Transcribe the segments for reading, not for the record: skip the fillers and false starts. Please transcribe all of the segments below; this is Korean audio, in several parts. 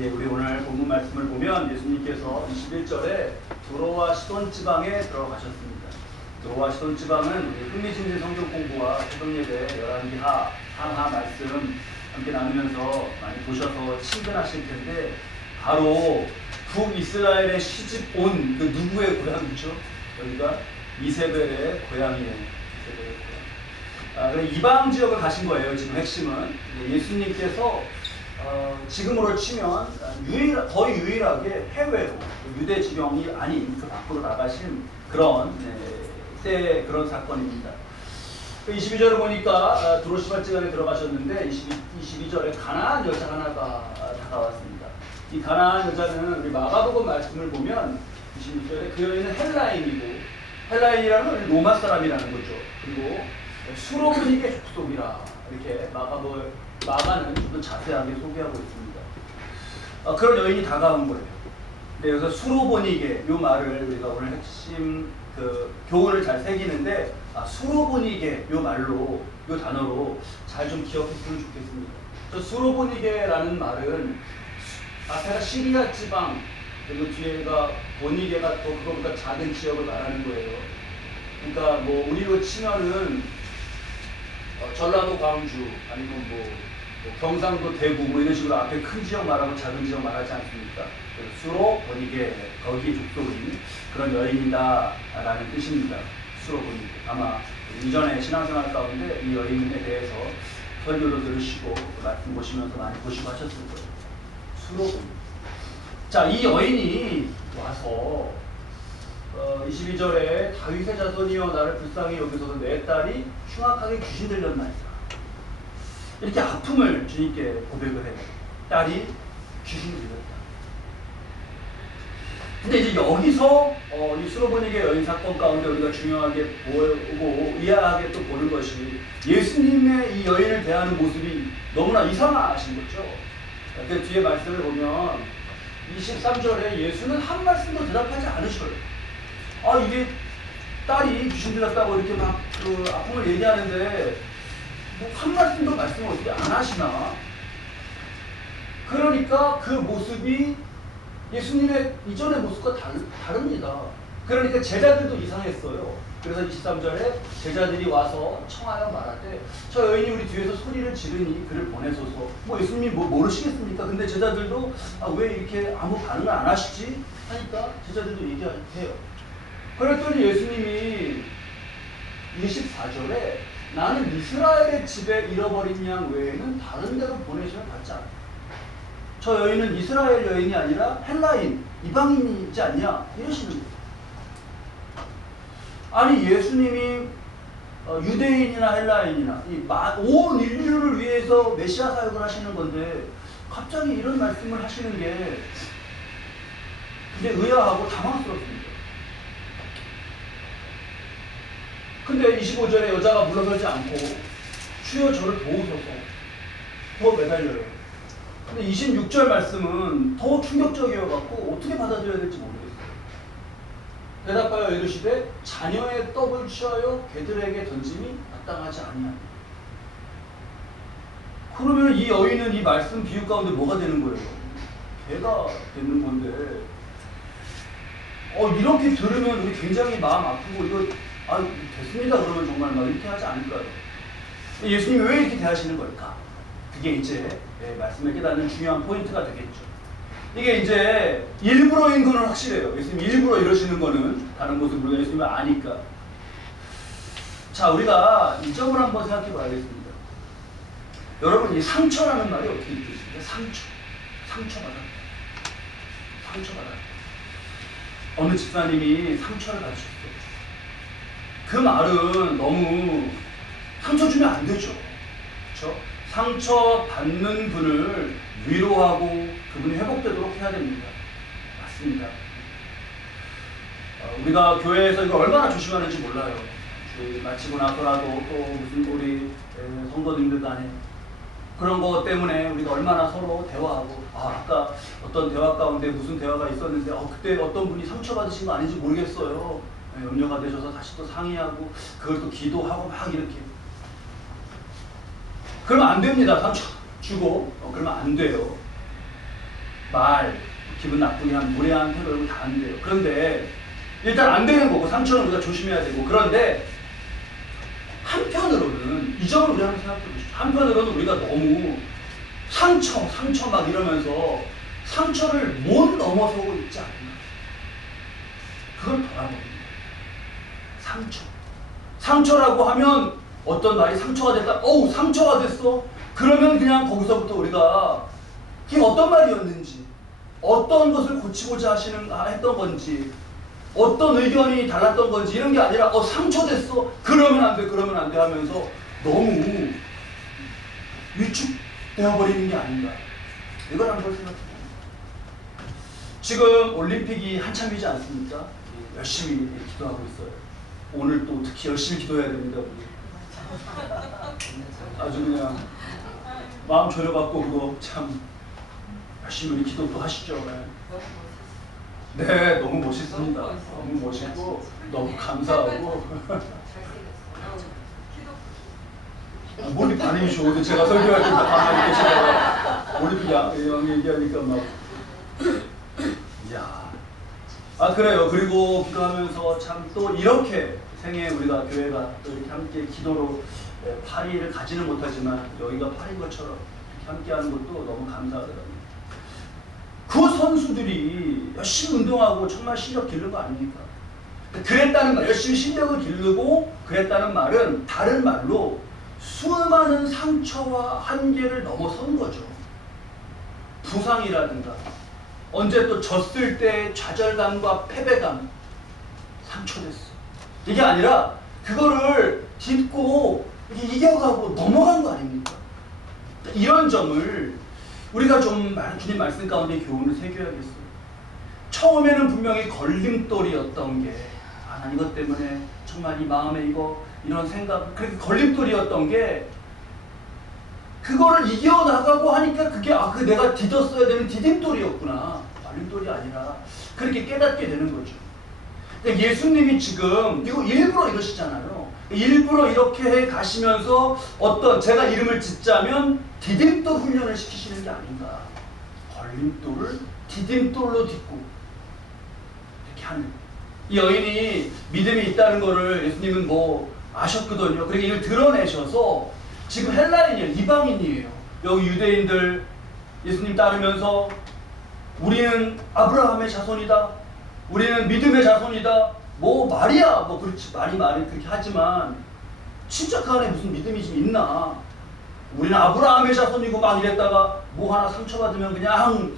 예, 우리 오늘 본문 말씀을 보면 예수님께서 21절에 두로와 시돈 지방에 들어가셨습니다. 두로와 시돈 지방은 우리 흥미진진 성경 공부와 새벽 예배, 열왕기하, 상하 말씀 함께 나누면서 많이 보셔서 친근하실 텐데 바로 북이스라엘의 시집 온 그 누구의 고향이죠? 여기가 이세벨의 고향이에요. 이세벨의 고향. 그럼 이방 지역을 가신 거예요. 지금 핵심은 예수님께서 지금으로 치면 거의 유일하게 해외로 유대 지경이 아닌 그 밖으로 나가신 그런 때 그런 사건입니다. 22절을 보니까 두로시발지간에 들어가셨는데 22절에 가나안 여자 하나가 다가왔습니다. 이 가나안 여자는 우리 마가복음 말씀을 보면 26절에 그 여인은 헬라인이고 헬라인이라는 로마 사람이라는 거죠. 그리고 수로브니게 족속이라 이렇게 마가는 좀 더 자세하게 소개하고 있습니다. 그런 여인이 다가온 거예요. 네, 그래서 수로보니게 이 말을 우리가 오늘 핵심 그 교훈을 잘 새기는데 수로보니게 이 말로 이 단어로 잘 좀 기억했으면 좋겠습니다. 저 수로보니게라는 말은 앞에가 시리아 지방 그리고 뒤에가 보니게가 또 그거보다 작은 지역을 말하는 거예요. 그러니까 뭐 우리로 치면은 전라도 광주 아니면 뭐 경상도 대구 뭐 이런 식으로 앞에 큰 지역 말하고 작은 지역 말하지 않습니까? 수로 보니게 거기 족속인 그런 여인이다 라는 뜻입니다. 수로 보니게 아마 이전에 신앙생활 가운데 이 여인에 대해서 설교도 들으시고 말씀 보시면서 많이 보시고 하셨을 거예요. 수로 보니게. 자, 이 여인이 와서 22절에 다윗의 자손이여 나를 불쌍히 여기서도 내 딸이 흉악하게 귀신 들렸나이다. 이렇게 아픔을 주님께 고백을 해요. 딸이 귀신 들렸다. 근데 이제 여기서 이 수로보니게 여인 사건 가운데 우리가 중요하게 보고 의아하게 또 보는 것이 예수님의 이 여인을 대하는 모습이 너무나 이상하신 거죠. 그 뒤에 말씀을 보면 23절에 예수는 한 말씀도 대답하지 않으셔요. 이게 딸이 귀신 들렸다고 이렇게 막 그 아픔을 얘기하는데 뭐 한 말씀도 말씀을 어떻게 안 하시나? 그러니까 그 모습이 예수님의 이전의 모습과 다릅니다. 그러니까 제자들도 이상했어요. 그래서 23절에 제자들이 와서 청하여 말하되 저 여인이 우리 뒤에서 소리를 지르니 그를 보내소서. 뭐 예수님이 뭐 모르시겠습니까? 근데 제자들도 왜 이렇게 아무 반응을 안 하시지? 하니까 제자들도 얘기해요. 그랬더니 예수님이 24절에 나는 이스라엘의 집에 잃어버린 양 외에는 다른 데로 보내시면 받지 않아. 저 여인은 이스라엘 여인이 아니라 헬라인, 이방인이지 않냐? 이러시는 거예요. 아니 예수님이 유대인이나 헬라인이나 온 인류를 위해서 메시아 사역을 하시는 건데 갑자기 이런 말씀을 하시는 게 굉장히 의아하고 당황스럽습니다. 근데 25절에 여자가 물러서지 않고 주여 저를 도우소서 더 매달려요. 근데 26절 말씀은 더 충격적이어갖고 어떻게 받아들여야 될지 모르겠어요. 대답하여 이르시되 자녀의 떡을 취하여 개들에게 던짐이 마땅하지 아니하니. 그러면 이 여인은 이 말씀 비유 가운데 뭐가 되는 거예요? 개가 되는 건데 이렇게 들으면 우리 굉장히 마음 아프고 이거 됐습니다 그러면 정말 막 이렇게 하지 않을까요? 예수님이 왜 이렇게 대하시는 걸까? 그게 이제 말씀을 깨닫는 중요한 포인트가 되겠죠. 이게 이제 일부러인 거는 확실해요. 예수님 일부러 이러시는 거는 다른 모습으로 예수님을 아니까. 자, 우리가 이 점을 한번 생각해 봐야겠습니다. 여러분, 이 상처라는 말이 어떻게 느끼십니까? 상처받아. 어느 집사님이 상처를 받으셨어요. 그 말은 너무 상처 주면 안 되죠. 그렇죠? 상처 받는 분을 위로하고 그분이 회복되도록 해야 됩니다. 맞습니다. 우리가 교회에서 이거 얼마나 조심하는지 몰라요. 마치고 나서라도 또 무슨 우리 성도님들 간에 그런 것 때문에 우리가 얼마나 서로 대화하고 아까 어떤 대화 가운데 무슨 대화가 있었는데 그때 어떤 분이 상처받으신 거 아닌지 모르겠어요. 염려가 되셔서 다시 또 상의하고 그걸 또 기도하고 막 이렇게. 그러면 안 됩니다. 상처 주고 그러면 안 돼요. 말, 기분 나쁘게 한 무례한 태도 이런 거 다 안 돼요. 그런데 일단 안 되는 거고 상처는 우리가 조심해야 되고 그런데 한편으로는 이 점을 우리 한번 생각해 보십시오. 한편으로는 우리가 너무 상처 막 이러면서 상처를 못 넘어서고 있지 않나. 그걸 바라봅니다. 상처라고 하면 어떤 말이 상처가 됐다. 어우 상처가 됐어. 그러면 그냥 거기서부터 우리가 그게 어떤 말이었는지 어떤 것을 고치고자 했던 건지 어떤 의견이 달랐던 건지 이런 게 아니라 상처됐어. 그러면 안 돼 하면서 너무 위축되어버리는 게 아닌가. 이걸 한번 생각해봅니다. 지금 올림픽이 한참이지 않습니까? 열심히 기도하고 있어요. 오늘 또 특히 열심히 기도해야 됩니다. 우리. 아주 그냥 마음 졸여받고 그거 참 열심히 우리 기도 또 하시죠. 네, 너무 멋있습니다. 너무 멋있고 너무 감사하고 몰입 반응이 좋은데 제가 설교할 때 가만히 계시다가 몰입 양 얘기하니까 막 이야. 그래요. 그리고 기도하면서 참 또 이렇게 생애 우리가 교회가 또 이렇게 함께 기도로 8일을 가지는 못하지만 여기가 8인 것처럼 이렇게 함께하는 것도 너무 감사하더라고요. 그 선수들이 열심히 운동하고 정말 실력 기른 거 아닙니까? 그랬다는 말, 열심히 실력을 기르고 그랬다는 말은 다른 말로 수많은 상처와 한계를 넘어선 거죠. 부상이라든가 언제 또 졌을 때 좌절감과 패배감, 상처됐어. 이게 아니라 그거를 딛고 이겨가고 넘어간 거 아닙니까? 이런 점을 우리가 좀 주님 말씀 가운데 교훈을 새겨야겠어요. 처음에는 분명히 걸림돌이었던 게 난 이것 때문에 정말 이 마음에 이런 생각 그렇게 걸림돌이었던 게 그거를 이겨나가고 하니까 그게 내가 디뎠어야 되는 디딤돌이었구나. 걸림돌이 아니라 그렇게 깨닫게 되는 거죠. 그러니까 예수님이 지금 이거 일부러 이러시잖아요. 일부러 이렇게 해 가시면서 제가 이름을 짓자면 디딤돌 훈련을 시키시는 게 아닌가. 걸림돌을 디딤돌로 딛고 이렇게 하는. 이 여인이 믿음이 있다는 거를 예수님은 아셨거든요. 그러니까 이걸 드러내셔서 지금 헬라인이에요. 이방인이에요. 여기 유대인들 예수님 따르면서 우리는 아브라함의 자손이다. 우리는 믿음의 자손이다. 말이야. 그렇지. 말이 그렇게 하지만 진짜 그 안에 무슨 믿음이 좀 있나. 우리는 아브라함의 자손이고 막 이랬다가 하나 상처받으면 그냥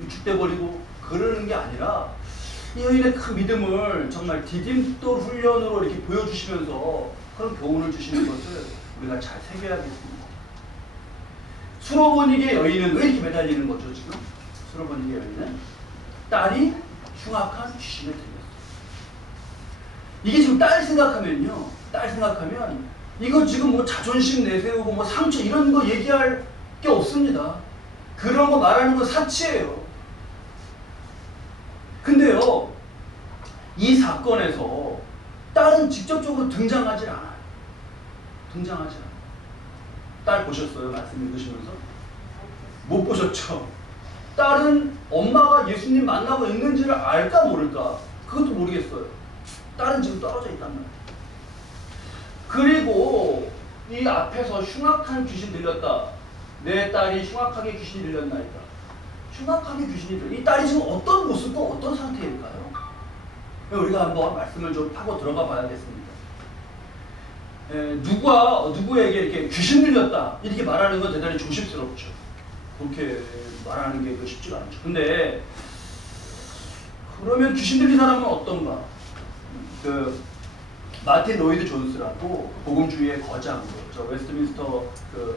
위축돼버리고 그러는 게 아니라 이 여인의 그 믿음을 정말 디딤돌 훈련으로 이렇게 보여주시면서 그런 교훈을 주시는 것을 우리가 잘 새겨야겠습니다. 수로보니게 여인은 왜 이렇게 매달리는 거죠 지금? 수로보니게 여인은 딸이 흉악한 귀신에 들렸어요. 이게 지금 딸 생각하면 이거 지금 자존심 내세우고 상처 이런 거 얘기할 게 없습니다. 그런 거 말하는 건 사치예요. 근데요, 이 사건에서 딸은 직접적으로 등장하지 않아요. 딸 보셨어요? 말씀 읽으시면서? 못 보셨죠? 딸은 엄마가 예수님 만나고 있는지를 알까 모를까? 그것도 모르겠어요. 딸은 지금 떨어져 있단 말이에요. 그리고 이 앞에서 흉악한 귀신 들렸다. 내 딸이 흉악하게 귀신이 들렸나이다. 흉악하게 귀신이 들렸다. 이 딸이 지금 어떤 모습과 어떤 상태일까요? 우리가 한번 말씀을 좀 파고 들어가 봐야겠습니다. 누구에게 이렇게 귀신 들렸다 이렇게 말하는 건 대단히 조심스럽죠. 그렇게 말하는 게 쉽지가 않죠. 근데 그러면 귀신 들린 사람은 어떤가? 마틴 로이드 존스라고 복음주의의 거장으로 저 웨스트민스터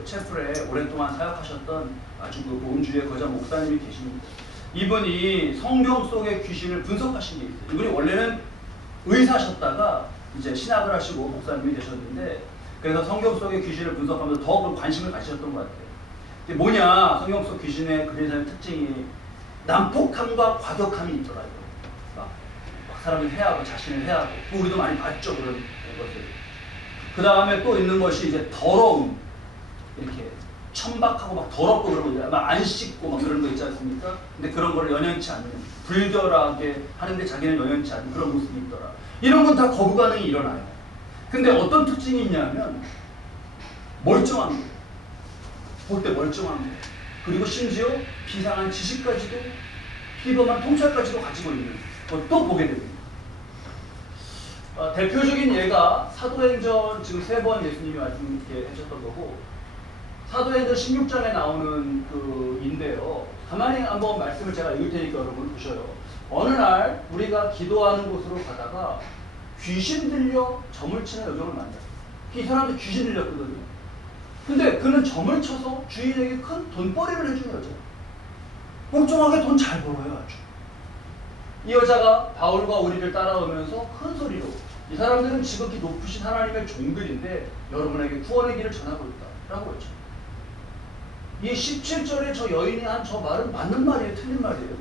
채플에 오랫동안 사역하셨던 아주 복음주의의 거장 목사님이 계십니다. 이분이 성경 속의 귀신을 분석하신 게 있어요. 이분이 원래는 의사셨다가 이제 신학을 하시고 목사님이 되셨는데, 그래서 성경 속의 귀신을 분석하면서 더 관심을 가지셨던 것 같아요. 이게 뭐냐, 성경 속 귀신의 그리스도의 특징이 난폭함과 과격함이 있더라고요. 막 사람을 해하고 자신을 해하고, 우리도 많이 봤죠, 그런 것을. 그 다음에 또 있는 것이 이제 더러움, 이렇게 천박하고 막 더럽고 그런 거 있잖아요. 막 안 씻고 막 그런 거 있지 않습니까? 근데 그런 걸 연연치 않는, 불결하게 하는데 자기는 연연치 않는 그런 모습이 있더라. 이런 건 다 거부 반응이 일어나요. 근데 어떤 특징이 있냐면 멀쩡한 거예요. 볼 때 멀쩡한 거예요. 그리고 심지어 비상한 지식까지도, 피범한 통찰까지도 가지고 있는 것도 보게 됩니다. 대표적인 예가 사도행전 지금 3번 예수님이 말씀해 주셨던 거고, 사도행전 16장에 나오는 그인데요. 가만히 한번 말씀을 제가 읽을 테니까 여러분 보셔요. 어느 날 우리가 기도하는 곳으로 가다가 귀신 들려 점을 치는 여종을 만났어요. 이 사람도 귀신 들렸거든요. 근데 그는 점을 쳐서 주인에게 큰 돈벌이를 해주는 여자예요. 멍청하게 돈 잘 벌어요, 아주. 이 여자가 바울과 우리를 따라오면서 큰 소리로, 이 사람들은 지극히 높으신 하나님의 종들인데 여러분에게 구원의 길을 전하고 있다 라고 했죠. 이 17절에 저 여인이 한 저 말은 맞는 말이에요? 틀린 말이에요?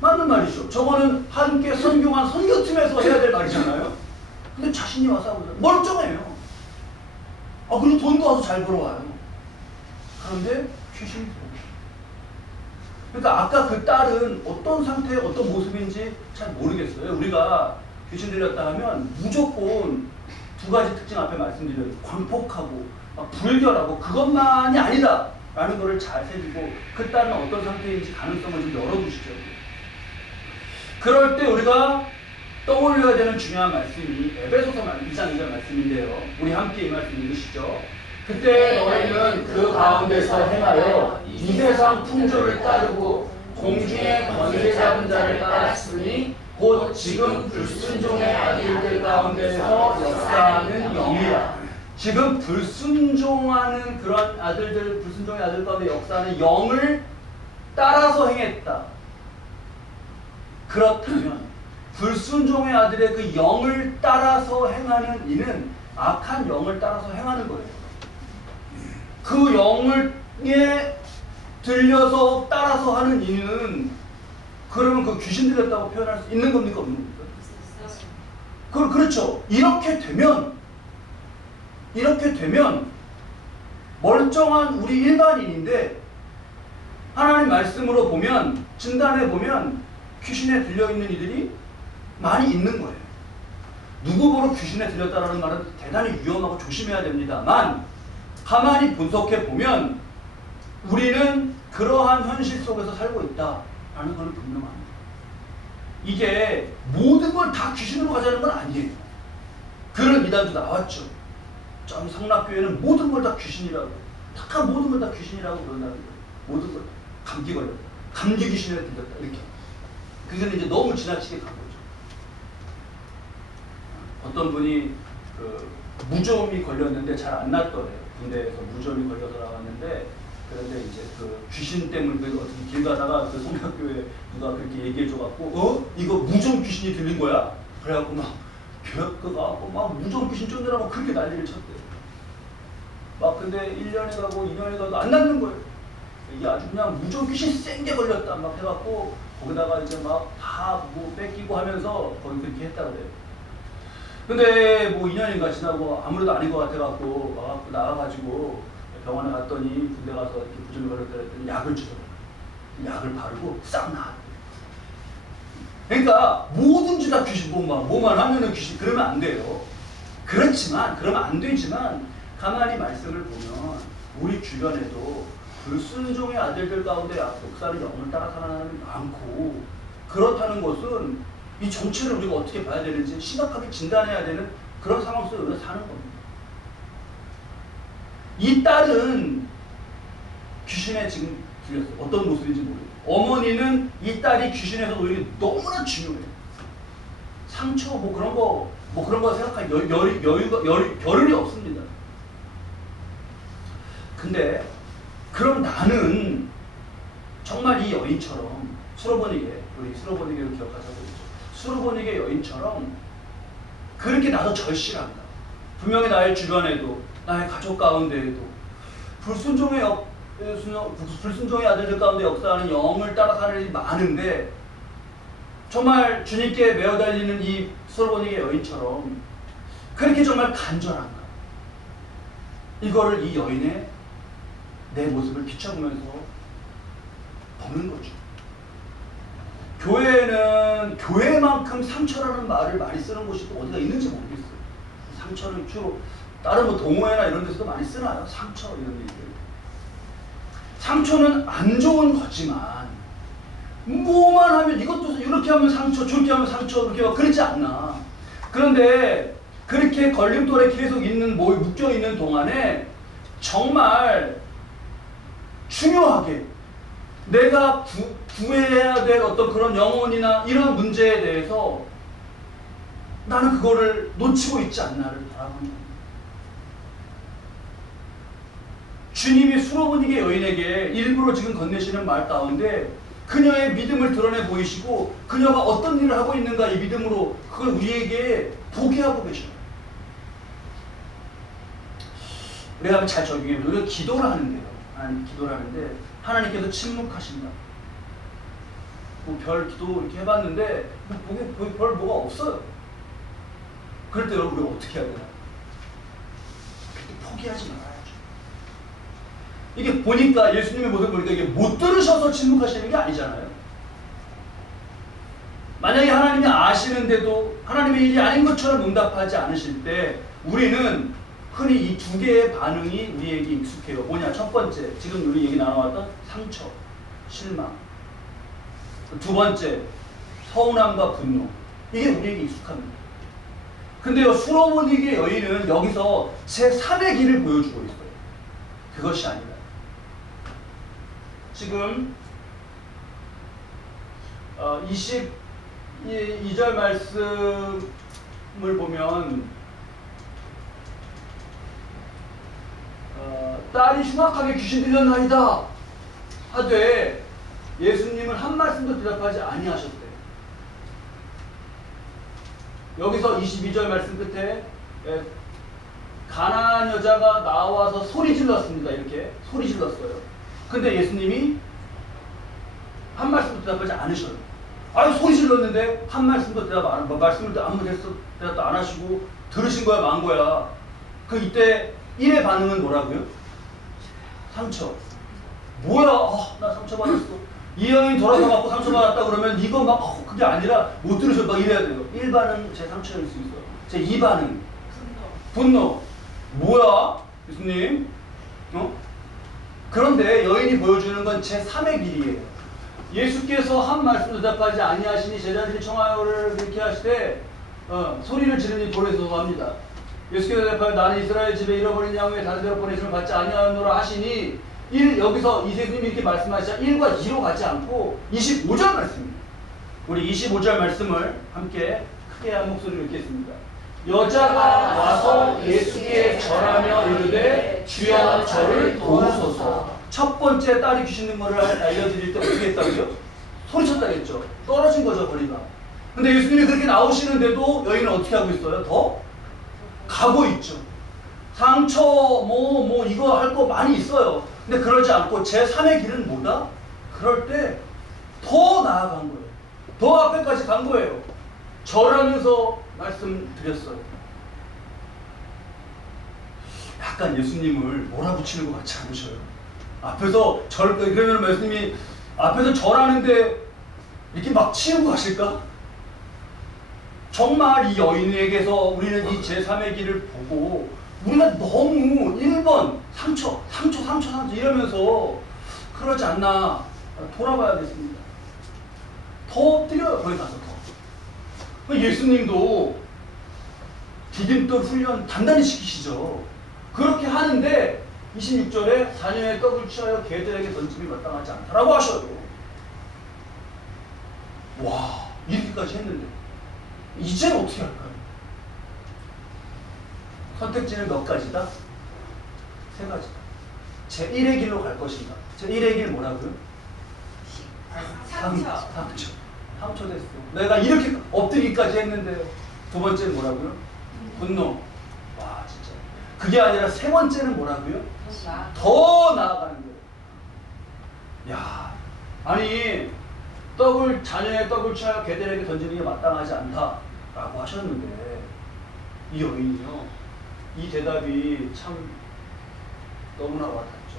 맞는 말이죠. 저거는 함께 선교한 선교팀에서 해야 될 말이잖아요. 근데 자신이 와서 하고 있어요. 멀쩡해요. 그리고 돈도 와서 잘 벌어와요. 그런데 귀신이 들어요. 그러니까 아까 그 딸은 어떤 상태의 어떤 모습인지 잘 모르겠어요. 우리가 귀신 들렸다 하면 무조건 2가지 특징 앞에 말씀드려요. 광폭하고 불결하고 그것만이 아니다 라는 거를 잘 새기고, 그 딸은 어떤 상태인지 가능성을 좀 열어두시죠. 그럴 때 우리가 떠올려야 되는 중요한 말씀이 에베소서 2장 2절 말씀인데요. 우리 함께 이 말씀 읽으시죠. 그때 너희는 그 가운데서 행하여 이 세상 풍조를 따르고 공중의 권세 잡은 자를 따랐으니 곧 지금 불순종의 아들들 가운데서 역사하는 영이라. 지금 불순종하는 그런 아들들, 불순종의 아들 가운데 역사하는 영을 따라서 행했다. 그렇다면 불순종의 아들의 그 영을 따라서 행하는 이는 악한 영을 따라서 행하는 거예요. 그 영에 들려서 따라서 하는 이는, 그러면 그 귀신 들렸다고 표현할 수 있는 겁니까, 없는 겁니까? 그렇죠. 이렇게 되면 멀쩡한 우리 일반인인데 하나님 말씀으로 보면, 진단해 보면 귀신에 들려있는 이들이 많이 있는 거예요. 누구 보러 귀신에 들렸다라는 말은 대단히 위험하고 조심해야 됩니다만, 가만히 분석해 보면 우리는 그러한 현실 속에서 살고 있다라는 것은 분명합니다. 이게 모든 걸 다 귀신으로 가자는 건 아니에요. 그런 이단도 나왔죠. 좀 성락교회는 모든 걸 다 귀신이라고, 다 모든 걸 다 귀신이라고 그런다는 거예요. 모든 걸. 감기 걸렸다, 감기 귀신에 들렸다, 이렇게. 그게 이제 너무 지나치게 간 거죠. 어떤 분이 무좀이 걸렸는데 잘 안 낫더래요. 군대에서 무좀이 걸려서 나왔는데, 그런데 이제 그 귀신 때문에 어떻게 길 가다가 그 성락교회 누가 그렇게 얘기해줘갖고, 이거 무좀 귀신이 들린 거야? 그래갖고 막 교회가 막 무좀 귀신 쫓느라고 그렇게 난리를 쳤대요. 막 근데 1년에 가고 2년에 가도 안 낫는 거예요. 이게 아주 그냥 무좀 귀신 센 게 걸렸다 막 해갖고, 거기다가 이제 막 다 뭐 뺏기고 하면서 거기 그렇게 했다 그래요. 근데 뭐 2년인가 지나고 아무래도 아닌 것 같아갖고 와갖고 나와가지고 병원에 갔더니, 군대 가서 이렇게 부종이 걸렸다 그랬더니 약을 주더라고요. 약을 바르고 싹 나았대요. 그러니까 뭐든지 다 귀신, 뭐만 하면은 귀신, 그러면 안 돼요. 그러면 안 되지만, 가만히 말씀을 보면 우리 주변에도 불순종의 아들들 가운데 역사를 영을 따라 사는 사람이 많고, 그렇다는 것은 이 전체를 우리가 어떻게 봐야 되는지 심각하게 진단해야 되는 그런 상황 속에 우리가 사는 겁니다. 이 딸은 귀신에 지금 들렸어요. 어떤 모습인지 모르겠어요. 어머니는 이 딸이 귀신에서 노리기 너무나 중요해요. 상처 그런 거 생각할 겨를이 없습니다. 근데 그럼 나는 정말 이 여인처럼 우리 수로보니게를 기억하자고 했죠. 수로보니게 여인처럼 그렇게 나도 절실한가. 분명히 나의 주변에도, 나의 가족 가운데에도 불순종의 아들들 가운데 역사하는 영을 따라 사는 일이 많은데, 정말 주님께 매어 달리는 이 수로보니게 여인처럼 그렇게 정말 간절한가. 이거를 이 여인의 내 모습을 비춰보면서 보는 거죠. 교회는 교회만큼 상처라는 말을 많이 쓰는 곳이 또 어디가 있는지 모르겠어요. 상처는 주로 다른 뭐 동호회나 이런 데서도 많이 쓰나요? 상처 이런 얘기들. 상처는 안 좋은 거지만 뭐만 하면 이것도 이렇게 하면 상처, 저렇게 하면 상처, 그렇게 막 그러지 않나. 그런데 그렇게 걸림돌에 계속 있는 묶여 있는 동안에 정말 중요하게 내가 구해야 될 어떤 그런 영혼이나 이런 문제에 대해서 나는 그거를 놓치고 있지 않나를 바라보는 겁니다. 주님이 수로보니게 여인에게 일부러 지금 건네시는 말 가운데 그녀의 믿음을 드러내 보이시고 그녀가 어떤 일을 하고 있는가 이 믿음으로 그걸 우리에게 보게 하고 계셔요. 우리가 한번 잘 적용해보면 우리가 기도를 하는데요. 기도를 하는데 하나님께서 침묵하신다. 뭐 별 기도 이렇게 해봤는데 보기 별 뭐가 없어요. 그럴 때 여러분 우리가 어떻게 해야 되나? 그때 포기하지 말아야죠. 이게 보니까 예수님의 모습을 보니까 이게 못 들으셔서 침묵하시는 게 아니잖아요. 만약에 하나님이 아시는데도 하나님의 일이 아닌 것처럼 응답하지 않으실 때 우리는 흔히 이 두 개의 반응이 우리에게 익숙해요. 뭐냐? 첫 번째, 지금 우리 얘기 나눠왔던 상처, 실망. 두 번째, 서운함과 분노. 이게 우리에게 익숙합니다. 근데요, 수로보니게 여인은 여기서 제3의 길을 보여주고 있어요. 그것이 아니라. 지금 22절 말씀을 보면 딸이 흉악하게 귀신 들렸나이다 하되 예수님은 한 말씀도 대답하지 아니하셨대요. 여기서 22절 말씀 끝에 가나안 여자가 나와서 소리 질렀습니다. 이렇게 소리 질렀어요. 근데 예수님이 한 말씀도 대답하지 않으셔요. 아유 소리 질렀는데 한 말씀도 말씀을 아무 대답도 안 하시고 들으신 거야 만 거야. 그 이때 1의 반응은 뭐라고요? 상처. 뭐야? 나 상처받았어. 이 여인이 돌아서 갖고 상처받았다 그러면 이거 막 그게 아니라 못 들으셔 막 이래야 돼요. 1반응 제 상처일 수 있어요. 제 2반응 분노. 뭐야? 예수님? 그런데 여인이 보여주는 건 제 3의 길이에요. 예수께서 한 말씀 대답하지 아니하시니 제자들이 청하여를 그렇게 하시되 소리를 지르니 돌에 서서 합니다. 예수께서 대답하여 나는 이스라엘 집에 잃어버린 양을 다른 데로 보내심을 받지 아니하노라 하시니 여기서 이세님이 이렇게 말씀하시자 1과 2로 가지 않고 25절 말씀입니다. 우리 25절 말씀을 함께 크게 한 목소리로 읽겠습니다. 여자가 와서 예수께 절하며 이르되 주여 저를 도우소서. 첫 번째 딸이 귀신 든 거를 알려드릴 때 어떻게 했다고요? 소리쳤다겠죠. 떨어진 거죠 거리가. 근데 예수님이 그렇게 나오시는데도 여인은 어떻게 하고 있어요? 더 가고 있죠. 상처 이거 할 거 많이 있어요. 근데 그러지 않고 제3의 길은 뭐다? 그럴 때 더 나아간 거예요. 더 앞에까지 간 거예요. 절하면서 말씀드렸어요. 약간 예수님을 몰아붙이는 것 같지 않으셔요? 앞에서 그러면 예수님이 앞에서 절하는데 이렇게 막 치우고 가실까? 정말 이 여인에게서 우리는 이 제3의 길을 보고 우리가 너무 1번 상처 이러면서 그러지 않나 돌아봐야겠습니다. 더 뛰려요. 거기 가서 더. 예수님도 디딤돌 훈련 단단히 시키시죠. 그렇게 하는데 26절에 사녀의 떡을 취하여 개들에게 던짐이 마땅하지 않다라고 하셔요. 와, 이렇게까지 했는데 이제는 어떻게 할까요? 선택지는 몇 가지다? 3가지다. 제1의 길로 갈 것인가? 제1의 길 뭐라고요? 상처 됐어. 내가 이렇게 엎드리기까지 했는데 두 번째는 뭐라고요? 분노. 와 진짜. 그게 아니라 3번째는 뭐라고요? 더 나아가는 거예요. 야, 아니 자녀의 떡을 취하여 개들에게 던지는 게 마땅하지 않다라고 하셨는데 이 여인이요. 이 대답이 참 너무나 와닿죠.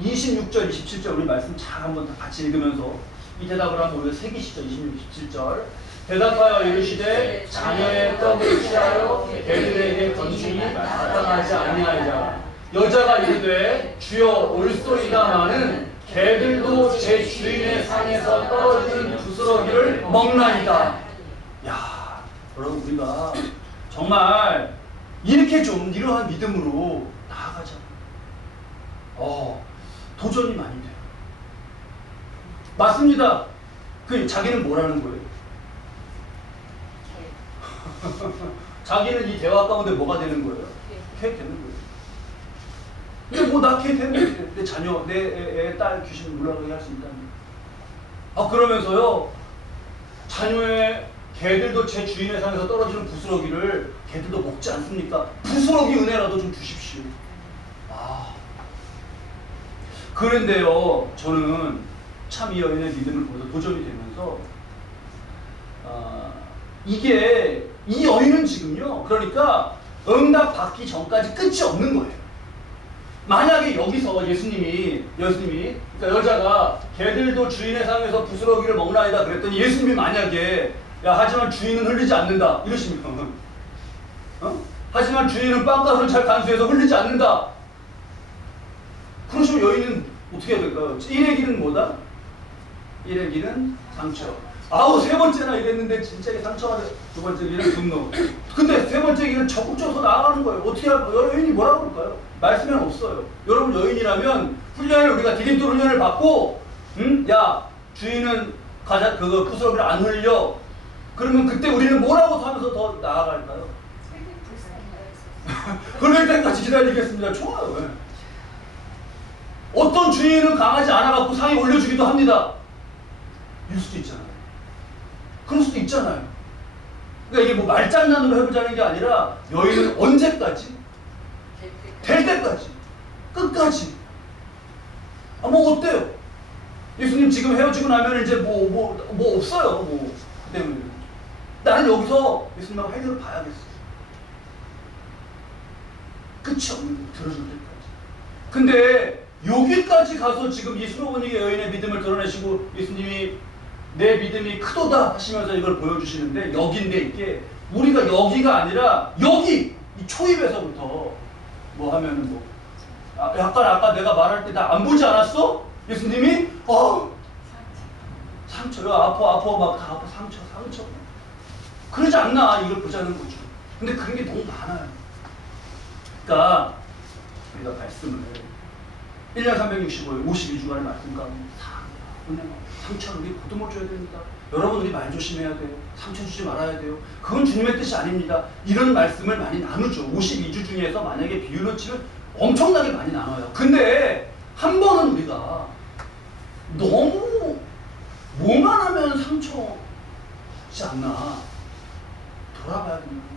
26절, 27절 우리 말씀 잘 한번 다 같이 읽으면서 이 대답을 한번 우리가 새기시죠. 26, 27절. 대답하여 이르시되 자녀의 떡을 취하여 개들에게 던지니 마땅하지 아니하리라. 여자가 이르되 주여 올소이다마는 개들도 제 주인의 상에서 떨어진 부스러기를 먹나이다. 야, 여러분 우리가 정말 이렇게 좀 이러한 믿음으로 나아가자. 도전이 많이 돼요. 맞습니다. 그 자기는 뭐라는 거예요? 자기는 이 대화 가운데 뭐가 되는 거예요? 개 되는 거예요. 근데 뭐 나 개 되면 내 자녀, 내 딸 귀신 물러가게 할 수 있다는. 그러면서요, 자녀의 개들도 제 주인의 상에서 떨어지는 부스러기를 개들도 먹지 않습니까? 부스러기 은혜라도 좀 주십시오. 그런데요, 저는 참 이 여인의 믿음을 보면서 도전이 되면서, 이게, 이 여인은 지금요, 그러니까 응답 받기 전까지 끝이 없는 거예요. 만약에 여기서 예수님이, 그러니까 여자가 개들도 주인의 상에서 부스러기를 먹나이다 그랬더니 예수님이 만약에, 야, 하지만 주인은 흘리지 않는다. 이러십니까? 하지만 주인은 빵가루를 잘 간수해서 흘리지 않는다. 그러시면 여인은 어떻게 해야 될까요? 1의 길은 뭐다? 1의 길은 상처. 세 번째나 이랬는데 진짜 상처가 돼. 두 번째 길은 분노. 근데 세 번째 길은 적극적으로 나아가는 거예요. 어떻게 할까요? 여인이 뭐라고 그럴까요? 말씀에는 없어요. 여러분 여인이라면 훈련을 우리가 디딤돌 훈련을 받고, 야, 주인은 그거 부스러기를 안 흘려. 그러면 그때 우리는 뭐라고 하면서 더 나아갈까요? 그럴 때까지 기다리겠습니다. 좋아요. 네. 어떤 주인은 강하지 않아갖고 상에 올려주기도 합니다. 이럴 수도 있잖아요. 그럴 수도 있잖아요. 그러니까 이게 뭐 말장난으로 해보자는 게 아니라 여인은 언제까지? 될 때까지. 끝까지. 뭐 어때요? 예수님 지금 헤어지고 나면 이제 뭐 없어요. 그 때문에. 나는 여기서 예수님하고 해결을 봐야겠어. 끝이 없는 거 들어줄 때까지. 근데 여기까지 가서 지금 이 수로보니게 여인의 믿음을 드러내시고 예수님이 내 믿음이 크도다 하시면서 이걸 보여주시는데 여기인데 이게 우리가 여기가 아니라 여기 이 초입에서부터 뭐 하면은 약간 아까 내가 말할 때 나 안 보지 않았어? 예수님이 상처요 아파 막 다 아파 상처 그러지 않나 이걸 보자는 거죠. 근데 그런 게 너무 많아요. 그러니까 우리가 말씀을 1년 365일 52주간의 말씀 가운데 상처를 우리 보듬어 줘야 됩니다. 여러분 우리 말 조심해야 돼요. 상처 주지 말아야 돼요. 그건 주님의 뜻이 아닙니다. 이런 말씀을 많이 나누죠. 52주 중에서 만약에 비율로 치면 엄청나게 많이 나눠요. 근데 한 번은 우리가 너무 뭐만 하면 상처지 않나 돌아봐야 되는 거죠.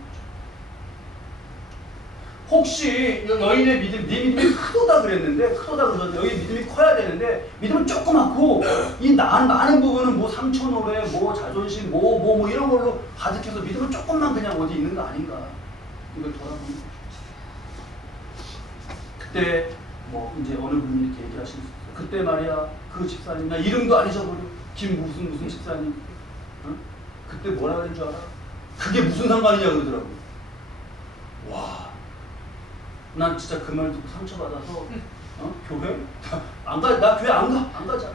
혹시 여인의 믿음, 네 믿음이 크도다 그랬는데 크도다 그러셨는데 여기 믿음이 커야 되는데 믿음은 조그맣고 이 많은 부분은 뭐 상처 노래, 뭐 자존심, 뭐 이런 걸로 가득해서 믿음은 조금만 그냥 어디 있는 거 아닌가 이걸 돌아보는 거죠. 그때 뭐 이제 어느 분이 이렇게 얘기하실 수 있어요. 그때 말이야 그 집사님 나 이름도 안 잊어버려. 김 무슨 집사님 그때 뭐라 그랬는 줄 알아? 그게 무슨 상관이냐 그러더라고. 와. 난 진짜 그 말 듣고 상처받아서 교회? 나 교회 안 가잖아.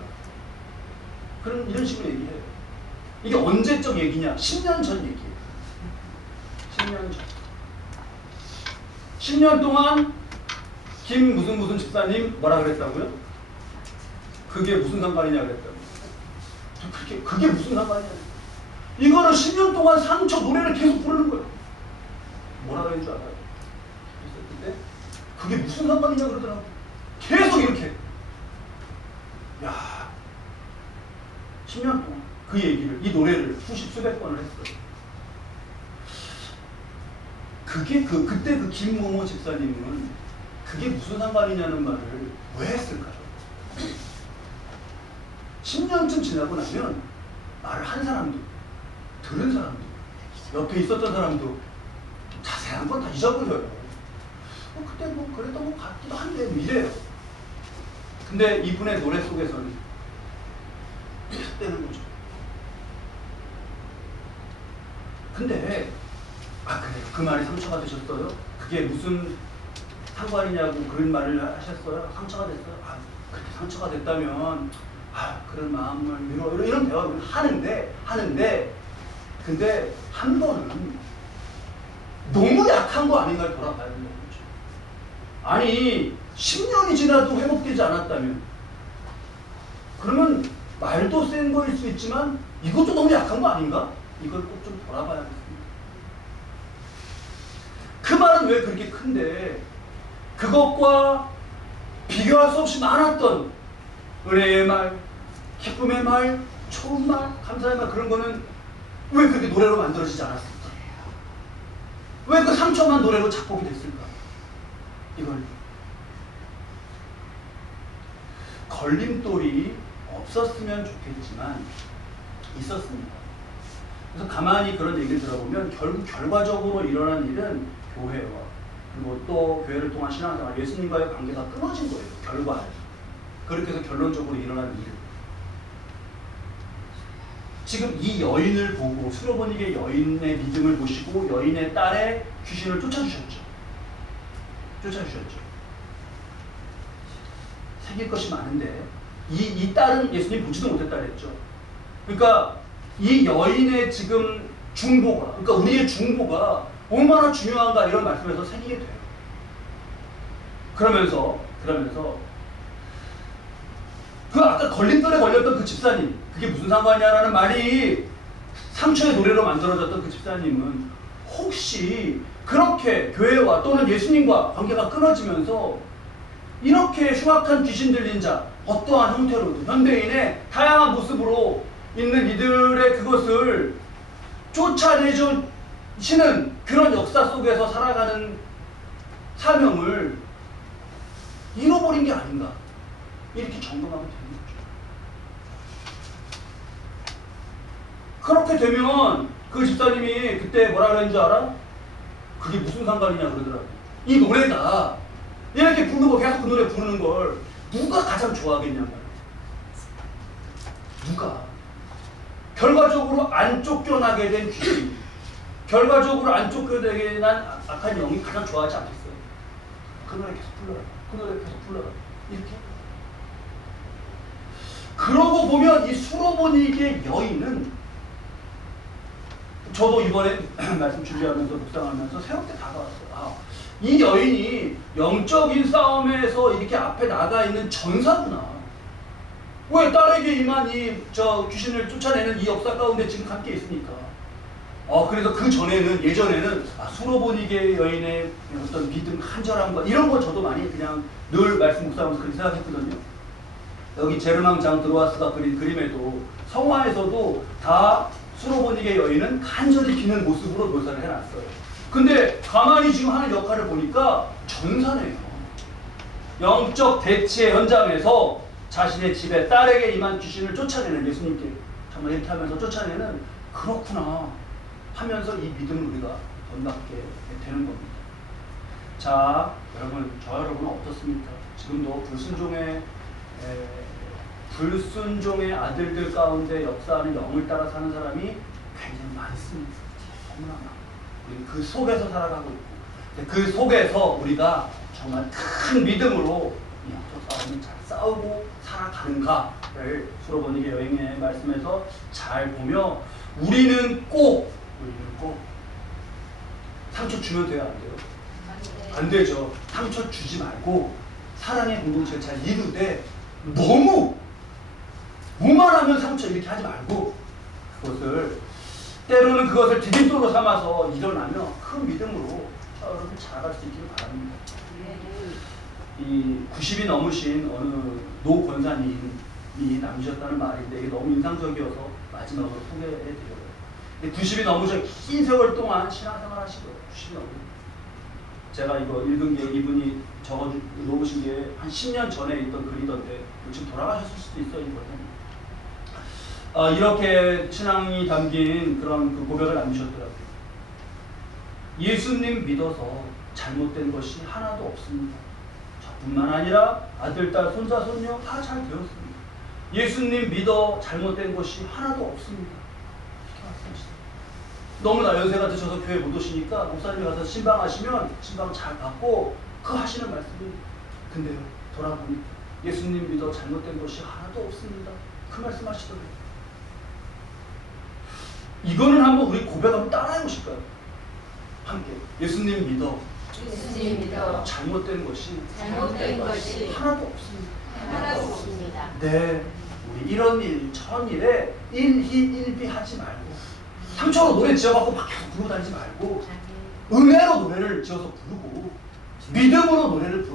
그런 이런 식으로 얘기해요. 이게 언제적 얘기냐? 10년 전 얘기예요. 10년 전. 10년 동안 김 무슨 집사님 뭐라 그랬다고요? 그게 무슨 상관이냐 그랬다고. 그게 무슨 상관이냐. 이거는 10년 동안 상처 노래를 계속 부르는 거예요. 뭐라 그랬는 줄 알아요? 그게 무슨 상관이냐 그러더라고. 계속 이렇게. 야, 10년 동안 그 얘기를, 이 노래를 수백 번을 했어요. 그때 그 김모모 집사님은 그게 무슨 상관이냐는 말을 왜 했을까요? 10년쯤 지나고 나면 말을 한 사람도, 들은 사람도, 옆에 있었던 사람도 자세한 건 다 잊어버려요. 그때 그랬던 것 같기도 한데 이래요. 근데 이분의 노래 속에서는 되는 거죠. 근데 그래요. 그 말이 상처가 되셨어요? 그게 무슨 상관이냐고 그런 말을 하셨어요? 상처가 됐어요? 그렇게 상처가 됐다면 그런 마음을 이런 대화를 하는데 근데 한 번은 너무 약한 거 아닌가를 돌아봐야 된다는 거죠. 아니 10년이 지나도 회복되지 않았다면 그러면 말도 센 거일 수 있지만 이것도 너무 약한 거 아닌가? 이걸 꼭 좀 돌아봐야겠습니다. 그 말은 왜 그렇게 큰데 그것과 비교할 수 없이 많았던 은혜의 말, 기쁨의 말, 좋은 말, 감사의 말 그런 거는 왜 그렇게 노래로 만들어지지 않았을까? 왜 그 상처만 노래로 작곡이 됐을까? 이걸 걸림돌이 없었으면 좋겠지만 있었습니다. 그래서 가만히 그런 얘기를 들어보면 결국 결과적으로 일어난 일은 교회와 그리고 또 교회를 통한 신앙생활, 예수님과의 관계가 끊어진 거예요. 결과에. 그렇게 해서 결론적으로 일어난 일. 지금 이 여인을 보고 수로보니게 여인의 믿음을 보시고 여인의 딸의 귀신을 쫓아주셨죠. 새길 것이 많은데 이 딸은 예수님 보지도 못했다 그랬죠. 그러니까 이 여인의 지금 중보가, 그러니까 우리의 중보가 얼마나 중요한가 이런 말씀에서 새기게 돼요. 그러면서 그 아까 걸림돌에 걸렸던 그 집사님, 그게 무슨 상관이냐라는 말이 상처의 노래로 만들어졌던 그 집사님은 혹시 그렇게 교회와 또는 예수님과 관계가 끊어지면서 이렇게 흉악한 귀신 들린 자, 어떠한 형태로든 현대인의 다양한 모습으로 있는 이들의 그것을 쫓아내주시는 그런 역사 속에서 살아가는 사명을 잃어버린 게 아닌가, 이렇게 점검하게 되는 거죠. 그렇게 되면 그 집사님이 그때 뭐라 그랬는 줄 알아? 그게 무슨 상관이냐 그러더라고. 이 노래가 이렇게 부르는 거, 계속 그 노래 부르는 걸 누가 가장 좋아하겠냐 말이야. 누가? 결과적으로 안 쫓겨나게 된 귀신, 결과적으로 안 쫓겨나게 난 악한 영이 가장 좋아하지 않겠어요? 그 노래 계속 불러라, 그 노래 계속 불러라, 이렇게. 그러고 보면 이 수로보니게 여인은, 저도 이번에 말씀 준비하면서 묵상하면서 새롭게 다가왔어요. 이 여인이 영적인 싸움에서 이렇게 앞에 나가 있는 전사구나. 왜 딸에게 임한 귀신을 쫓아내는 이 역사 가운데 지금 함께 있습니까? 그래서 그 전에는, 예전에는 수로보니게 여인의 어떤 믿음, 간절함과 이런 거 저도 많이 그냥 늘 말씀 묵상하면서 그렇게 생각했거든요. 여기 제르망 장 드로아스가 그린 그림에도 성화에서도 다 수로보니게 여인은 간절히 비는 모습으로 묘사를 해놨어요. 근데 가만히 지금 하는 역할을 보니까 전사네요. 영적 대치의 현장에서 자신의 집에 딸에게 임한 귀신을 쫓아내는, 예수님께 정말 이렇게 하면서 쫓아내는, 그렇구나 하면서 이 믿음을 우리가 본받게 되는 겁니다. 자, 여러분, 저 여러분은 어떻습니까? 지금도 불순종의 아들들 가운데 역사하는 영을 따라 사는 사람이 굉장히 많습니다. 너무나 많아요. 우리 그 속에서 살아가고 있고, 그 속에서 우리가 정말 큰 믿음으로 이 영적 싸움을 잘 싸우고 살아가는가를 수로보니게 여인의 말씀에서 잘 보며 우리는 꼭 상처 주면 돼요, 안 돼요? 안 되죠. 상처 주지 말고 사랑의 공동체를 잘 이루되 너무 무만하면 상처 이렇게 하지 말고 때로는 그것을 디딤돌로 삼아서 일어나며 큰 믿음으로 여러분 자라갈 수 있기를 바랍니다. 이 90이 넘으신 어느 노 권사님이 남기셨다는 말인데 이게 너무 인상적이어서 마지막으로 소개해드려요. 90이 넘으셔 긴 세월 동안 신앙생활 하시고 90이 넘으셔. 제가 이거 읽은 게 이분이 놓으신 게 한 10년 전에 있던 글이던데 지금 돌아가셨을 수도 있어요. 이렇게 신앙이 담긴 그런 그 고백을 남기셨더라고요. 예수님 믿어서 잘못된 것이 하나도 없습니다. 뿐만 아니라 아들, 딸, 손자, 손녀 다 잘 되었습니다. 예수님 믿어 잘못된 것이 하나도 없습니다. 이렇게 말씀하시죠. 너무나 연세가 드셔서 교회 못 오시니까 목사님이 가서 신방하시면 신방 잘 받고 그 하시는 말씀이 근데요 돌아보니 예수님 믿어 잘못된 것이 하나도 없습니다. 그 말씀 하시더래요. 이거는 한번 우리 고백 한번 따라해 보실까요? 함께 예수님 믿어 잘못된 것이 하나도 없습니다. 하나도 없습니다. 네, 우리 이런 일 저런 일에 일희일비 하지 말고 상처로 노래 지어갖고 막 계속 부르고 다니지 말고 은혜로 노래를 지어서 부르고 믿음으로 노래를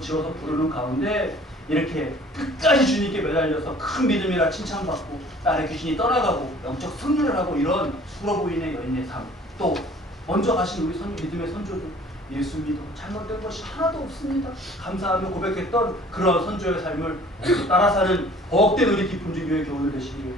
지어서 부르는 가운데 이렇게 끝까지 주님께 매달려서 큰 믿음이라 칭찬받고 딸의 귀신이 떠나가고 영적 승리를 하고 이런 수로 보이는 여인의 삶, 또 먼저 가신 우리 믿음의 선조들 예수 믿어 잘못된 것이 하나도 없습니다. 감사하며 고백했던 그러한 선조의 삶을 따라 사는 복된 우리 기쁨주 교회 교우들 되시기를